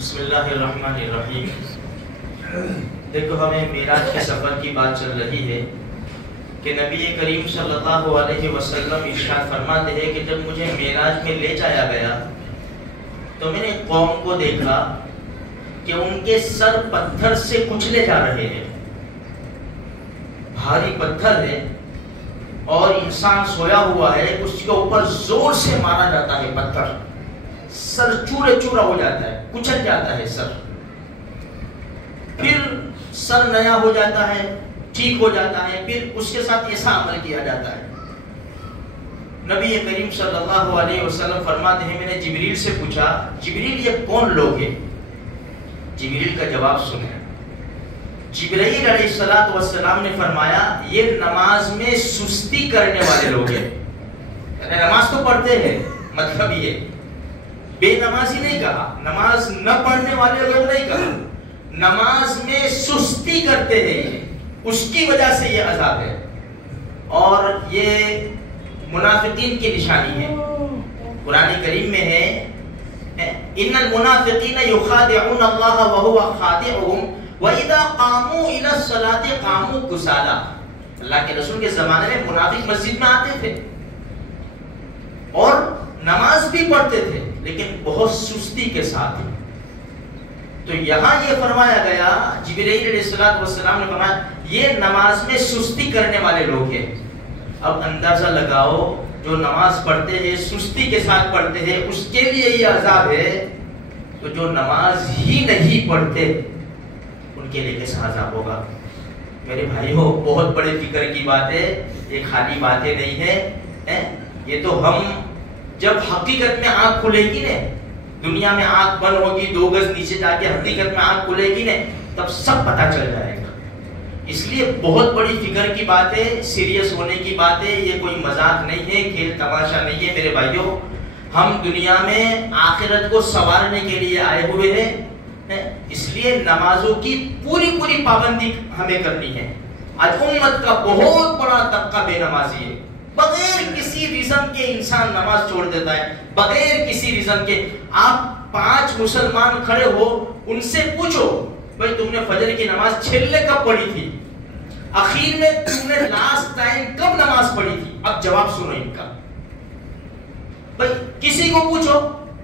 بسم اللہ الرحمن الرحیم۔ دیکھو ہمیں معراج کے سفر کی بات چل رہی ہے کہ نبی کریم صلی اللہ علیہ وسلم ارشاد فرماتے ہیں کہ جب مجھے معراج میں لے جایا گیا تو میں نے قوم کو دیکھا کہ ان کے سر پتھر سے کچلے جا رہے ہیں، بھاری پتھر ہے اور انسان سویا ہوا ہے، اس کے اوپر زور سے مارا جاتا ہے پتھر، سر چورے چورا ہو جاتا ہے، کچل جاتا ہے سر، پھر سر نیا ہو جاتا ہے، ٹھیک ہو جاتا ہے، پھر اس کے ساتھ ایسا عمل کیا جاتا ہے۔ نبی کریم صلی اللہ علیہ وسلم فرماتے ہیں میں نے جبریل سے پوچھا جبریل یہ کون لوگ ہیں؟ جبریل کا جواب سنیں۔ جبرائیل علیہ السلام نے فرمایا یہ نماز میں سستی کرنے والے لوگ ہیں، نماز تو پڑھتے ہیں، مطلب یہ بے نمازی نہیں کہا، نماز نہ پڑھنے والے لوگ نہیں کہا، نماز میں سستی کرتے ہیں، اس کی وجہ سے یہ عذاب ہے۔ اور یہ منافقین کی نشانی ہے، قرآن کریم میں ہے ان المنافقین یخادعون اللہ وهو خادعهم وَإِذَا قَامُوا إِلَى الصَّلَاةِ قَامُوا كُسَالَىٰ۔ اللہ کے رسول کے زمانے میں منافق مسجد میں آتے تھے اور نماز بھی پڑھتے تھے لیکن بہت سستی کے ساتھ۔ تو یہاں یہ فرمایا گیا، جبرائیل علیہ السلام نے فرمایا یہ نماز میں سستی کرنے والے لوگ ہیں۔ اب اندازہ لگاؤ جو نماز پڑھتے ہیں سستی کے ساتھ پڑھتے ہیں اس کے لیے یہ عذاب ہے، تو جو نماز ہی نہیں پڑھتے ان کے لیے کیسا عذاب ہوگا؟ میرے بھائیو بہت بڑے فکر کی بات ہے، یہ خالی باتیں نہیں ہے، یہ تو ہم جب حقیقت میں آنکھ کھلے گی نا، دنیا میں آنکھ بند ہوگی، 2 گز نیچے جا کے حقیقت میں آنکھ کھلے گی نا، تب سب پتہ چل جائے گا۔ اس لیے بہت بڑی فکر کی بات ہے، سیریس ہونے کی بات ہے، یہ کوئی مذاق نہیں ہے، کھیل تماشا نہیں ہے میرے بھائیو۔ ہم دنیا میں آخرت کو سنوارنے کے لیے آئے ہوئے ہیں، اس لیے نمازوں کی پوری پابندی ہمیں کرنی ہے۔ آج امت کا بہت بڑا طبقہ بے نمازی ہے، بغیر کسی ریزن کے انسان نماز چھوڑ دیتا ہے، بغیر کسی ریزن کے۔ آپ 5 مسلمان کھڑے ہو، ان سے پوچھو بھائی تم نے فجر کی نماز چھلے کب پڑھی تھی؟ اخیر میں تم نے لاسٹ ٹائم کب نماز پڑھی تھی؟ اب جواب سنو ان کا۔ بھائی کسی کو پوچھو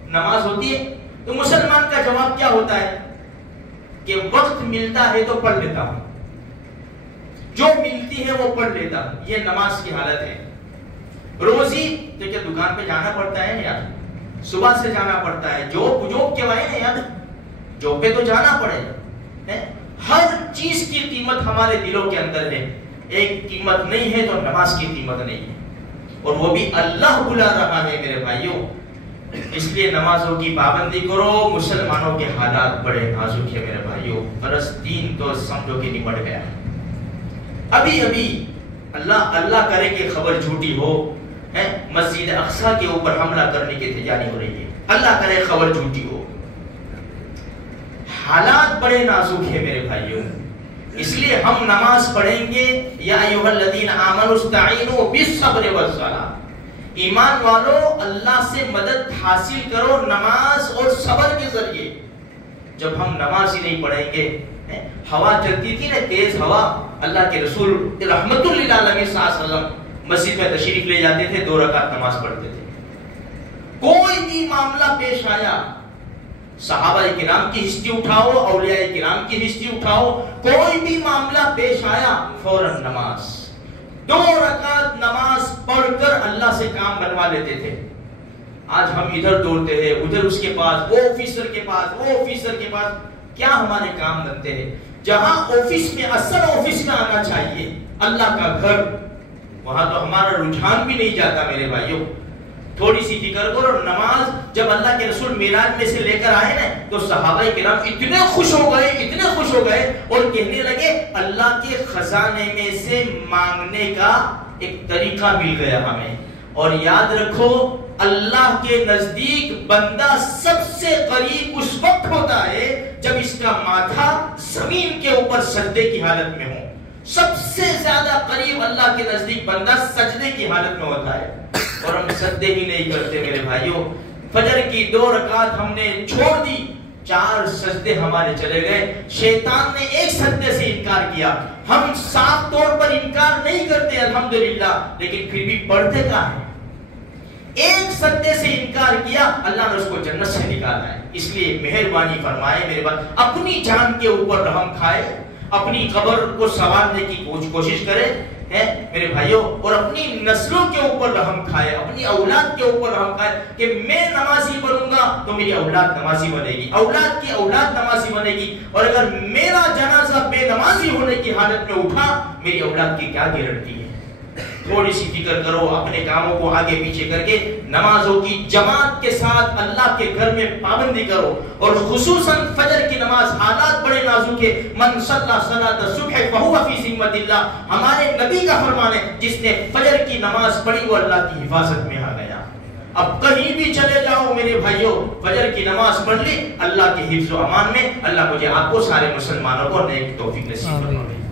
نماز ہوتی ہے تو مسلمان کا جواب کیا ہوتا ہے کہ وقت ملتا ہے تو پڑھ لیتا ہوں، جو ملتی ہے وہ پڑھ لیتا ہوں، یہ نماز کی حالت ہے۔ روزی تو کیا دکان پہ جانا پڑتا ہے نا یار، صبح سے جانا پڑتا ہے، جوب کے وائے نا یار، جوب پہ تو جانا پڑے۔ ہر چیز کی قیمت ہمارے دلوں کے اندر ہے، ایک قیمت نہیں ہے تو نماز کی قیمت نہیں ہے، اور وہ بھی اللہ بلا رہا ہے میرے بھائیوں۔ اس لیے نمازوں کی پابندی کرو۔ مسلمانوں کے حالات بڑے نازک ہے میرے بھائیوں، فلسطین تو سمجھو کہ نمٹ گیا، ابھی اللہ کرے کہ خبر جھوٹی ہو، مسجد اقصی کے اوپر حملہ کرنے کی تیاری ہو رہی ہے، اللہ کرے خبر جھوٹی ہو۔ حالات بڑے نازک ہیں میرے بھائیوں، اس لیے ہم نماز پڑھیں گے یا ایھا الذین آمنوا استعینوا بالصبر والصلاۃ، ایمان والو اللہ سے مدد حاصل کرو نماز اور صبر کے ذریعے۔ جب ہم نماز ہی نہیں پڑھیں گے، ہوا چلتی تھی نا تیز ہوا، اللہ کے رسول رحمت للعالمین صلی اللہ علیہ وسلم مسجد میں تشریف لے جاتے تھے، 2 رکعت نماز پڑھتے تھے۔ کوئی بھی معاملہ پیش آیا، صحابہ کرام کی ہسٹری اٹھاؤ، اولیاء کرام کی ہسٹری اٹھاؤ، کوئی بھی معاملہ پیش آیا فوراً نماز، 2 رکعت نماز پڑھ کر اللہ سے کام بنوا لیتے تھے۔ آج ہم ادھر دوڑتے ہیں، ادھر اس کے پاس، وہ آفیسر کے پاس، وہ آفیسر کے پاس، کیا ہمارے کام بنتے ہیں؟ جہاں آفس میں اصل آفس میں آنا چاہیے اللہ کا گھر، وہاں تو ہمارا رجحان بھی نہیں جاتا میرے بھائیوں۔ تھوڑی سی فکر کرو، نماز جب اللہ کے رسول معراج میں سے لے کر آئے نا تو صحابہ کرام اتنے خوش ہو گئے اور کہنے لگے اللہ کے خزانے میں سے مانگنے کا ایک طریقہ مل گیا ہمیں۔ اور یاد رکھو اللہ کے نزدیک بندہ سب سے قریب اس وقت ہوتا ہے جب اس کا ماتھا زمین کے اوپر سجدے کی حالت میں ہو۔ سب سے زیادہ قریب اللہ کے نزدیک بندہ سجدے کی حالت میں ہوتا ہے، اور ہم سجدے ہی نہیں کرتے میرے بھائیوں۔ فجر کی 2 رکعت ہم نے چھوڑ دی 4 سجدے ہمارے چلے گئے، شیطان نے ایک سجدے سے انکار کیا۔ ہم صاف طور پر انکار نہیں کرتے الحمدللہ، لیکن پھر بھی پڑھتے کہاں ہیں؟ ایک سجدے سے انکار کیا، اللہ نے اس کو جنت سے نکالا ہے۔ اس لیے مہربانی فرمائے میرے بات، اپنی جان کے اوپر رحم کھائے، اپنی قبر کو سنوارنے کی کوشش کرے میرے بھائیوں، اور اپنی نسلوں کے اوپر رحم کھائے، اپنی اولاد کے اوپر رحم کھائے کہ میں نمازی بنوں گا تو میری اولاد نمازی بنے گی، اولاد کی اولاد نمازی بنے گی، اور اگر میرا جنازہ بے نمازی ہونے کی حالت میں اٹھا، میری اولاد کی کیا گارنٹی ہے؟ تھوڑی سی فکر کرو، اپنے کاموں کو آگے پیچھے کر کے نمازوں کی جماعت کے ساتھ اللہ کے گھر میں پابندی کرو، اور خصوصاً فجر کی نماز، حالات بڑے نازک ہے، من صلی صلاۃ الصبح فہو فی ذمۃ اللہ، ہمارے نبی کا فرمان ہے جس نے فجر کی نماز پڑھی وہ اللہ کی حفاظت میں آ گیا۔ اب کہیں بھی چلے جاؤ میرے بھائیوں، فجر کی نماز پڑھ لی، اللہ کے حفظ و امان میں۔ اللہ مجھے آپ کو سارے مسلمانوں کو نیک توفیق نصیب فرمائے۔